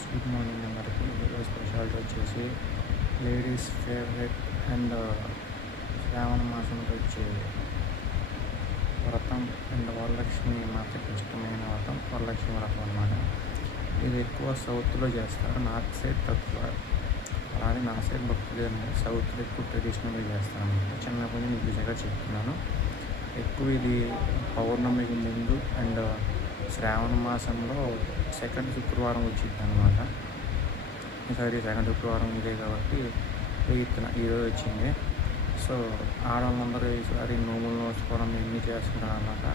Friends, good morning అందరికీ. ఈరోజు speciality వచ్చేసి లేడీస్ ఫేవరెట్ అండ్ శ్రావణ మాసంలో వచ్చే వ్రతం అండ్ వరలక్ష్మి మాతకి ఇష్టమైన వ్రతం వరలక్ష్మి వ్రతం అన్నమాట. ఇది ఎక్కువ సౌత్లో చేస్తారు, నార్త్ సైడ్ తక్కువ. అలాగే నా సైడ్ భక్తులు సౌత్లో ఎక్కువ ట్రెడిషనల్గా చేస్తారు అన్నమాట. చిన్నప్పటి నుంచి నిజంగా చెప్తున్నాను. ఎక్కువ ఇది పౌర్ణమికి ముందు అండ్ శ్రావణ మాసంలో సెకండ్ శుక్రవారం వచ్చింది అనమాట. ఈసారి సెకండ్ శుక్రవారం ఇదే కాబట్టి ఈరోజు వచ్చింది. సో ఆడవాళ్ళందరూ ఈసారి నోములు నోచుకోవడం ఇవన్నీ చేస్తున్నారు అన్నమాట.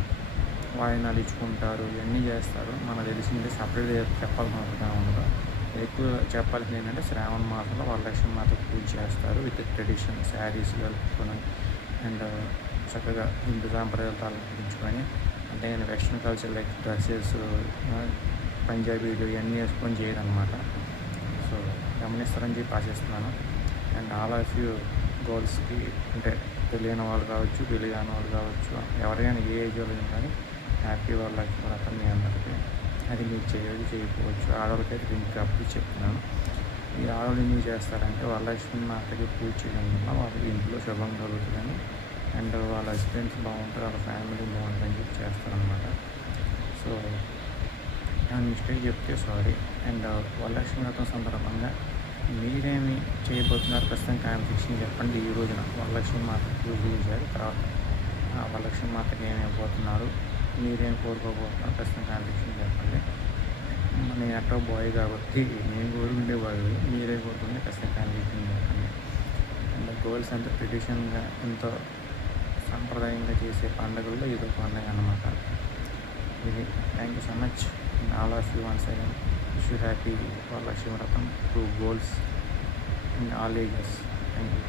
వాయినాలు ఇచ్చుకుంటారు, ఇవన్నీ చేస్తారు. మనకు తెలిసింది సపరేట్ చెప్పాల్సిన ఉండదు. ఎక్కువ చెప్పాల్సింది ఏంటంటే శ్రావణ మాసంలో వరలక్ష్మి మాత పూజ చేస్తారు విత్ ట్రెడిషన్ శారీస్ కలుపుకొని అండ్ చక్కగా హిందూ సాంప్రదాయాలు తలపించుకొని, అంటే నేను వెస్ట్రన్ కల్చర్ లైక్ డ్రెస్సెస్ పంజాబీలు ఇవన్నీ వేసుకొని చేయదన్నమాట. సో గమనిస్తారని చెప్పి ఆశిస్తున్నాను. అండ్ ఆల్ ఆఫ్ యూ గర్ల్స్కి, అంటే తెలియని వాళ్ళు కావచ్చు, తెలియని వాళ్ళు కావచ్చు, ఎవరైనా ఏ ఏజ్ వాళ్ళు కానీ హ్యాపీ వరలక్ష్మి వ్రతం మీ అందరికీ. అది మీకు చేయకపోవచ్చు. ఆడవాళ్ళకైతే దీనికి అప్పుడు చెప్తున్నాను. ఈ ఆడవాళ్ళు ఎందుకు చేస్తారంటే వరలక్ష్మి మాతకి పూజ చేయడం వల్ల వాళ్ళకి ఇంట్లో శుభం కలుగుతుందని అండ్ వాళ్ళ హస్బెండ్స్ బాగుంటారు, వాళ్ళ ఫ్యామిలీ బాగుంటుందని చెప్పి చేస్తారనమాట. సో నేను మిస్టేక్ చెప్తే సారీ. అండ్ వరలక్ష్మి వ్రతం సందర్భంగా మీరేమి చేయబోతున్నారు ఖచ్చితంగా కామెంట్ సెక్షన్ చెప్పండి. ఈ రోజున వరలక్ష్మి మాత పూజ చేశారు, తర్వాత వరలక్ష్మి మాతకి ఏమైపోతున్నారు, మీరేం కోరుకోబోతున్నారు ఖచ్చితంగా కామెంట్ సెక్షన్ చెప్పండి. నేను ఎట్టో బాయ్ కాబట్టి నేను కోరుకుంటే బాయ్, మీరే కోరుకుంటే ఖచ్చితంగా కామెంట్ సెక్షన్ చెప్పండి. అండ్ గర్ల్స్ అంటే ట్రెడిషన్గా ఎంతో సాంప్రదాయంగా చేసే పండుగల్లో ఇదో పండుగ అన్నమాట. ఇది thank you so much. All of you once again wish you happy Varalakshmi Vratam to girls in all ages. Thank you.